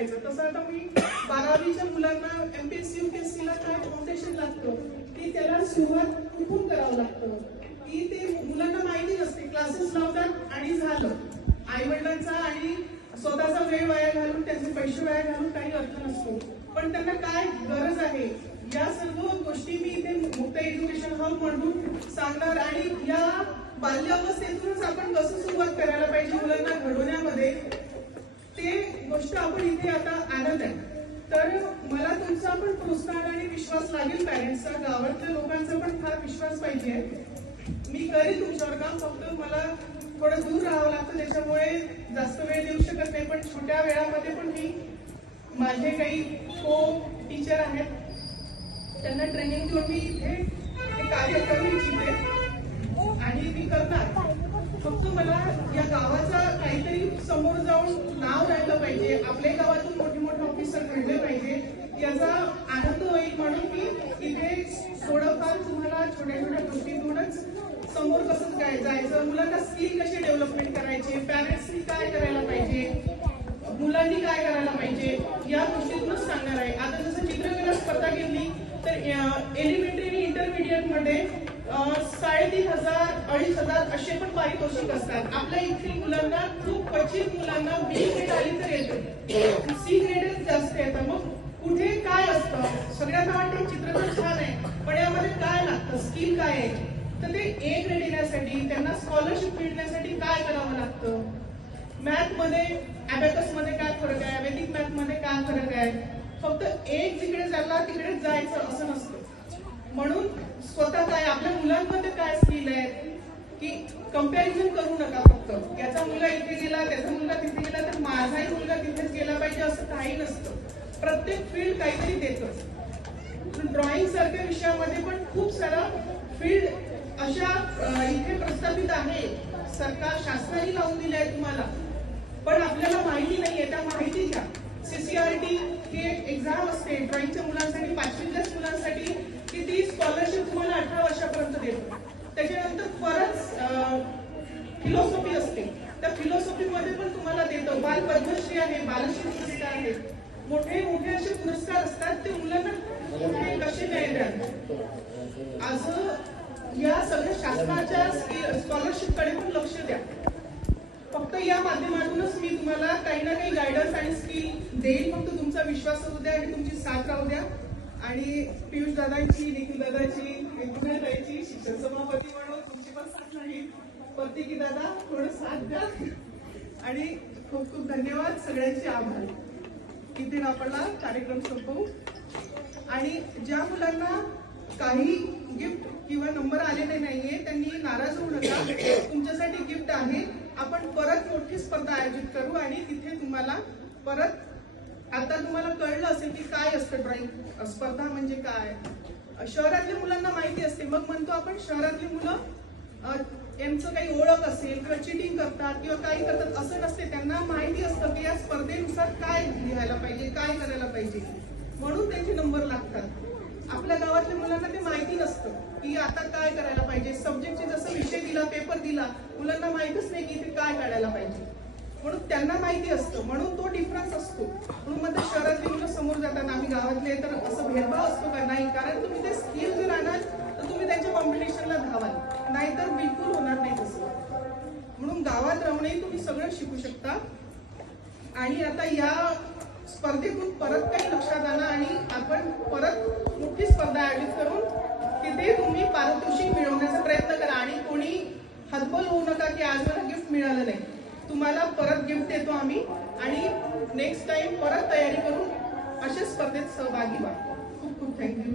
करायचं. तसं आता मी 12वीच्या मुलांना एमपीएससी यूपीएससी ला काय फाउंडेशन लागतं ती त्याला सुरुवात कुठून करावं लागतं की ते मुलांना माहिती नसते. क्लासेस लावतात आणि झालं. आई वडिलांचा आणि स्वतःचा वेळ वाया घालून त्यांचे पैसे वाया घालून काही अर्थ नसतो. पण त्यांना काय गरज आहे या सर्व गोष्टी मी इथे मुक्त एज्युकेशन हब म्हणून सांगणार. आणि या बाल्यावस्थेतूनच आपण कसं सुरुवात करायला पाहिजे मुलांना घडवण्यामध्ये ते गोष्ट आपण इथे आता आणत आहे. तर मला तुमचा पण प्रोत्साहन आणि विश्वास लागेल. पॅरेंट्सचा गावातल्या लोकांचा पण फार विश्वास पाहिजे. मी करेल तुमच्यावर काम, फक्त मला थोडं दूर राहावं लागतं त्याच्यामुळे जास्त वेळ देऊ शकत नाही. पण छोट्या वेळामध्ये पण मी माझे काही को टीचर आहेत त्यांना ट्रेनिंग देऊन मी इथे हे कार्य करू इच्छिते आणि मी करणार. फक्त मला या गावाचा काहीतरी समोर जाऊन नाव राहिलं पाहिजे. आपल्या गावातून मोठे मोठे ऑफिसर घडले पाहिजे याचा आनंद होईल म्हणून मी इथे थोडंफार तुम्हाला छोट्या छोट्या गोष्टीतूनच समोर कसं काय जायचं, मुलांना स्किल कसे डेव्हलपमेंट करायचे, पॅरेंट्सनी काय करायला पाहिजे, मुलांनी काय करायला पाहिजे या गोष्टीतूनच सांगणार आहे. आता जसं चित्रकला स्पर्धा घेतली तर एलिमेंटरी आणि इंटरमिडिएट मध्ये 3,500 2,500 असे पण पारितोषिक असतात. आपल्या इथल्या मुलांना खूप क्वचित मुलांना बी ग्रेड आली तर येतं, सी ग्रेड जास्त येतं. मग कुठे काय असतं सगळ्यांना वाटतं चित्रकला छान आहे पण यामध्ये काय लागतं, स्किल काय आहे. तर ते ए ग्रेड येण्यासाठी त्यांना स्कॉलरशिप मिळण्यासाठी काय करावं लागतं, मॅथ मध्ये अबॅकस मध्ये काय फरक आहे, वैदिक मॅथ मध्ये काय फरक आहे. फक्त एक जिकडे झाला तिकडे जायचं असं नसतं. म्हणून स्वतः काय आपल्या मुलांमध्ये काय स्किल आहे की कंपॅरिझन करू नका. फक्त याचा मुलगा इथे गेला त्याचा मुलगा तिथे गेला तर माझाही मुलगा तिथेच गेला पाहिजे असं काही नसतं. प्रत्येक फील्ड काहीतरी देतं. ड्रॉइंग सारख्या विषयामध्ये पण खूप सारा फील्ड अशा इथे प्रस्थापित आहे. सरकार शासनाने लावून दिले आहे तुम्हाला पण आपल्याला माहिती नाहीये. त्या माहिती घ्या. CCRT ही एक एक्झाम असते ड्रॉइंगच्या मुलांसाठी, 5वीच्या मुलांसाठी की ती स्कॉलरशिप तुम्हाला 18 वर्षापर्यंत देतो. त्याच्यानंतर परत फिलॉसॉफी असते. त्या फिलॉसॉफी मध्ये पण तुम्हाला देतो. बाल पद्मश्री आहे, बालश्री पुरस्कार आहे, मोठे मोठे असे पुरस्कार असतात. ते मुलांना कुठे कसे मिळतात आज या सगळ्या शासनाच्या स्कॉलरशिप कडे पण लक्ष द्या. फक्त या माध्यमातूनच मी तुम्हाला काही ना काही गायडन्स आणि स्किल देईल. फक्त तुमचा विश्वास राहू द्या आणि तुमची साथ राहू द्या. आणि पियुष दादांची, निखिल दादाची, ताईची शिक्षण सभापती म्हणून तुमची पण साथ नाही. प्रतीकी दादा थोडं साथ द्या. आणि खूप खूप धन्यवाद. सगळ्यांचे आभार. इथे आपला कार्यक्रम संपवू. आणि ज्या मुलांना काही गिफ्ट किंवा नंबर आलेले नाहीये त्यांनी नाराज होऊ नका. तुमच्यासाठी गिफ्ट आहे. आपण परत मोठी स्पर्धा आयोजित करू आणि तिथे तुम्हाला परत आता तुम्हाला कळलं असेल की काय असतं ड्रॉइंग स्पर्धा म्हणजे काय. शहरातल्या मुलांना माहिती असते. मग म्हणतो आपण शहरातली मुलं यांचं काही ओळख असेल किंवा चिटिंग करतात किंवा काही करतात असं नसते. त्यांना माहिती असतं की या स्पर्धेनुसार काय लिहायला पाहिजे, काय करायला पाहिजे, म्हणून त्यांचे नंबर लागतात. आपल्या गावातल्या मुलांना ते माहिती नसतं की आता काय करायला पाहिजे. सब्जेक्टचे जसं विषय दिला, पेपर दिला, मुलांना माहितच नाही की ते काय काढायला पाहिजे. म्हणून त्यांना माहिती असतं. म्हणून तो डिफरन्स असतो. म्हणून मग शहरातली मुलं समोर जातात, आम्ही गावातले तर असं भेदभाव असतो का? नाही. कारण तुम्ही ते स्किल जर आणाल तर तुम्ही त्यांच्या कॉम्पिटिशनला धावाल, नाहीतर बिलकुल होणार नाही तसं. म्हणून गावात राहूनही तुम्ही सगळं शिकू शकता. आणि आता या स्पर्धेतून परत काही लक्षात आणा आणि आपण परत मोठी स्पर्धा आयोजित करून तिथे तुम्ही पारितोषिक मिळवण्याचा प्रयत्न करा. आणि कोणी हतबल होऊ नका की आज मला गिफ्ट मिळालं नाही. तुम्हाला परत गिफ्ट देतो आम्ही आणि नेक्स्ट टाइम परत तयारी करून अशा स्पर्धेत सहभागी व्हा. खूप खूप थँक्यू.